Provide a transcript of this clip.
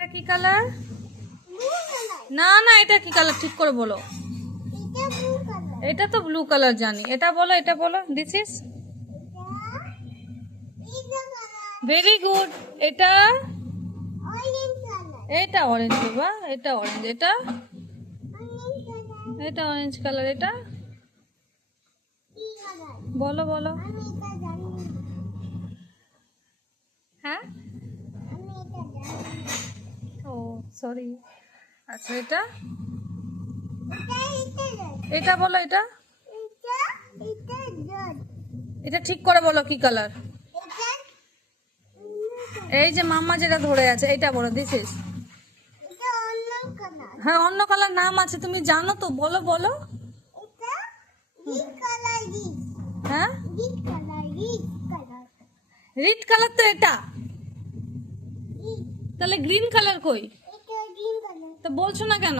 এটা কি কালার? না না, এটা কি কালার ঠিক করে বলো। এটা তো ব্লু কালার জানি। এটা বলো, এটা বলো। This is very good. এটা এটা অরেঞ্জ বাবা, এটা অরেঞ্জ। এটা এটা অরেঞ্জ কালার। এটা বলো বলো। হ্যাঁ, ও সরি। আচ্ছা, এটা এটা বলো। এটা এটা ঠিক করে বলো কি কালার। এই যে মাম্মা যেটা ধরে আছে এটা বলো। দিস ইজ, হ্যাঁ অন্য কালার নাম আছে, তুমি জানো তো, বলো বলো। হ্যাঁ, রেড কালার তো এটা, তাহলে গ্রিন কালার কই? তো বলছো না কেন?